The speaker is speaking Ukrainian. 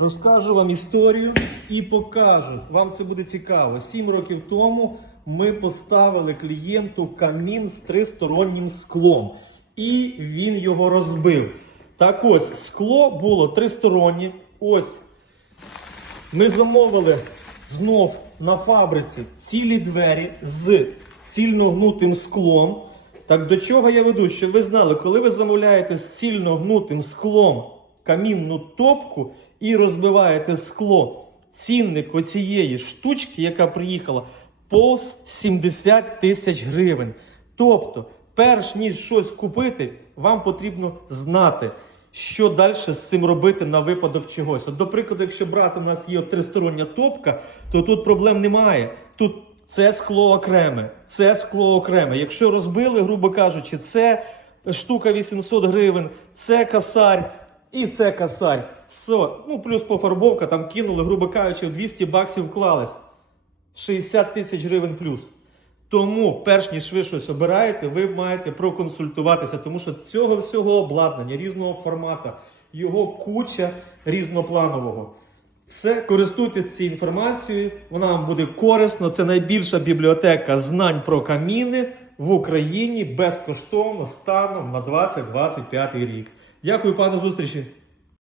Розкажу вам історію і покажу. Вам це буде цікаво. Сім років тому ми поставили клієнту камін з тристороннім склом, і він його розбив. Так ось, скло було тристороннє. Ось ми замовили знов на фабриці цілі двері з цільногнутим склом. Так до чого я веду? Щоб ви знали, коли ви замовляєте з цільногнутим склом камінну топку і розбиваєте скло, цінник оцієї штучки, яка приїхала, повз 70 тисяч гривень. Тобто, перш ніж щось купити, вам потрібно знати, що далі з цим робити на випадок чогось. От, до прикладу, якщо брати, у нас є тристороння топка, то тут проблем немає. Тут це скло окреме, це скло окреме. Якщо розбили, грубо кажучи, це штука 800 гривень, це касарь і це касарь. Все. Ну, плюс пофарбовка, там кинули, грубо кажучи, в 200 баксів вклались. 60 тисяч гривень плюс. Тому, перш ніж ви щось обираєте, ви маєте проконсультуватися, тому що цього всього обладнання різного формату, його куча різнопланового. Все, користуйтесь цією інформацією, вона вам буде корисна. Це найбільша бібліотека знань про каміни в Україні безкоштовно станом на 2025 рік. Дякую, пане зустрічі!